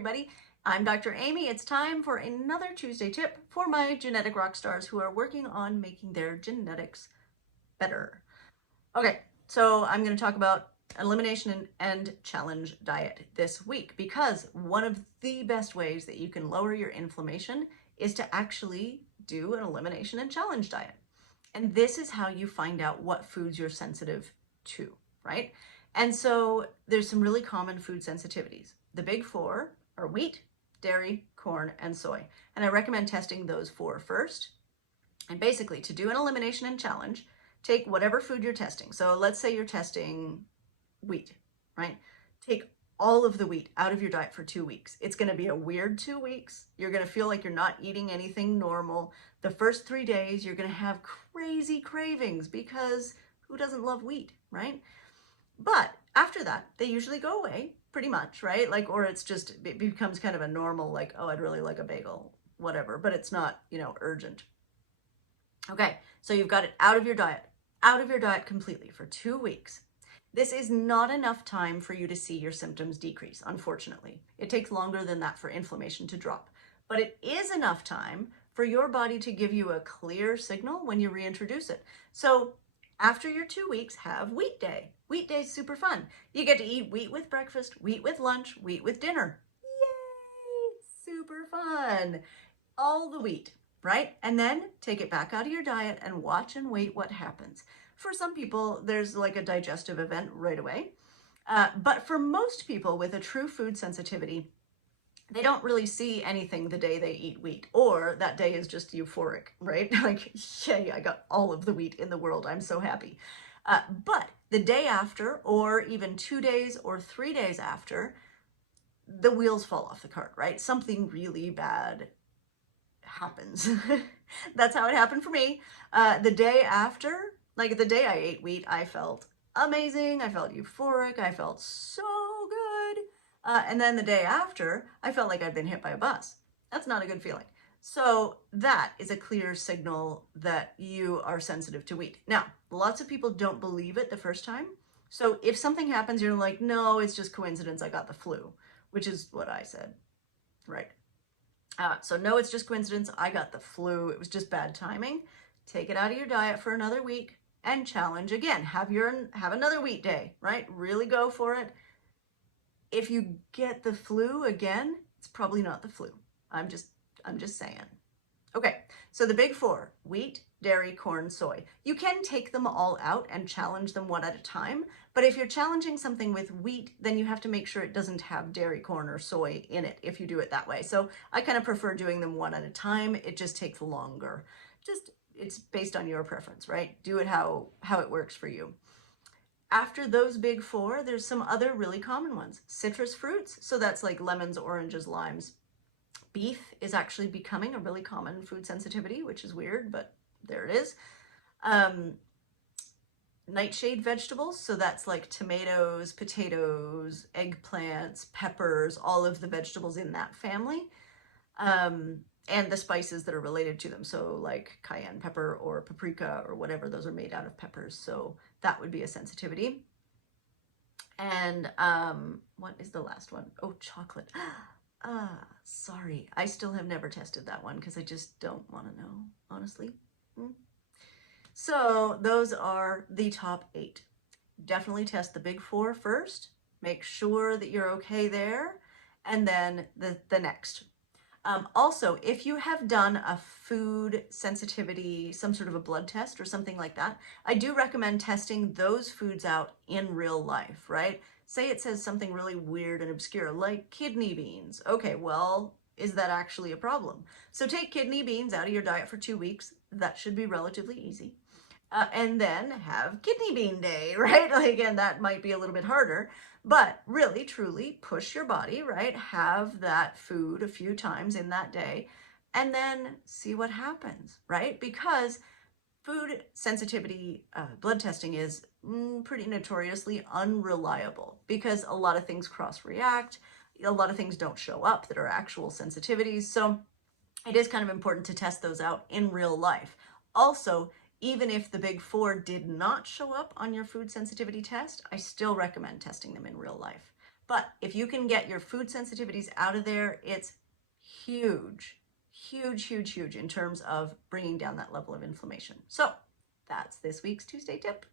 everybody. I'm Dr. Amy. It's time for another Tuesday tip for my genetic rock stars who are working on making their genetics better. Okay, so I'm going to talk about elimination and challenge diet this week because one of the best ways that you can lower your inflammation is to actually do an elimination and challenge diet. And this is how you find out what foods you're sensitive to, right? And so there's some really common food sensitivities. The big four are wheat, dairy, corn, and soy. And I recommend testing those four first. And basically, to do an elimination and challenge, take whatever food you're testing. So let's say you're testing wheat, right? Take all of the wheat out of your diet for 2 weeks. It's going to be a weird 2 weeks. You're going to feel like you're not eating anything normal. The first 3 days, you're going to have crazy cravings because who doesn't love wheat, right? But after that, they usually go away pretty much, right? Like, or it becomes kind of a normal, like, oh, I'd really like a bagel, whatever, but it's not, urgent. Okay, so you've got it out of your diet completely for 2 weeks. This is not enough time for you to see your symptoms decrease, unfortunately. It takes longer than that for inflammation to drop, but it is enough time for your body to give you a clear signal when you reintroduce it. So after your 2 weeks, have wheat day. Wheat day is super fun. You get to eat wheat with breakfast, wheat with lunch, wheat with dinner. Yay! Super fun. All the wheat, right? And then take it back out of your diet and watch and wait what happens. For some people, there's like a digestive event right away. But for most people with a true food sensitivity, they don't really see anything the day they eat wheat, or that day is just euphoric, right? Like, yay, I got all of the wheat in the world. I'm so happy. But the day after, or even 2 days or 3 days after, the wheels fall off the cart, right? Something really bad happens. That's how it happened for me. The day after, like the day I ate wheat, I felt amazing. I felt euphoric. I felt so good. And then the day after, I felt like I'd been hit by a bus. That's not a good feeling. So that is a clear signal that you are sensitive to wheat. Now, lots of people don't believe it the first time. So if something happens, you're like, no, it's just coincidence. I got the flu, which is what I said, right? So no, it's just coincidence. I got the flu. It was just bad timing. Take it out of your diet for another week and challenge again. Have another wheat day, right? Really go for it. If you get the flu again, it's probably not the flu. I'm just saying. Okay, so the big four: wheat, dairy, corn, soy. You can take them all out and challenge them one at a time, but if you're challenging something with wheat, then you have to make sure it doesn't have dairy, corn, or soy in it if you do it that way. So I kind of prefer doing them one at a time. It just takes longer. It's based on your preference, right? Do it how it works for you. After those big four, there's some other really common ones. Citrus fruits, so that's like lemons, oranges, limes. Beef is actually becoming a really common food sensitivity, which is weird, but there it is. Nightshade vegetables, so that's like tomatoes, potatoes, eggplants, peppers, all of the vegetables in that family. And the spices that are related to them, so like cayenne pepper or paprika or whatever, those are made out of peppers, so that would be a sensitivity. And what is the last one? Oh, chocolate. Sorry, I still have never tested that one because I just don't want to know, honestly. So those are the top 8. Definitely test the big four first, make sure that you're okay there, and then the next. Also, if you have done a food sensitivity, some sort of a blood test or something like that, I do recommend testing those foods out in real life, right? Say it says something really weird and obscure, like kidney beans. Okay, well, is that actually a problem? So take kidney beans out of your diet for 2 weeks. That should be relatively easy. And then have kidney bean day, right? Like, again, that might be a little bit harder, but really, truly push your body, right? Have that food a few times in that day and then see what happens, right? Because food sensitivity blood testing is pretty notoriously unreliable because a lot of things cross-react. A lot of things don't show up that are actual sensitivities. So it is kind of important to test those out in real life. Also, even if the big four did not show up on your food sensitivity test, I still recommend testing them in real life. But if you can get your food sensitivities out of there, it's huge, huge, huge, huge in terms of bringing down that level of inflammation. So that's this week's Tuesday tip.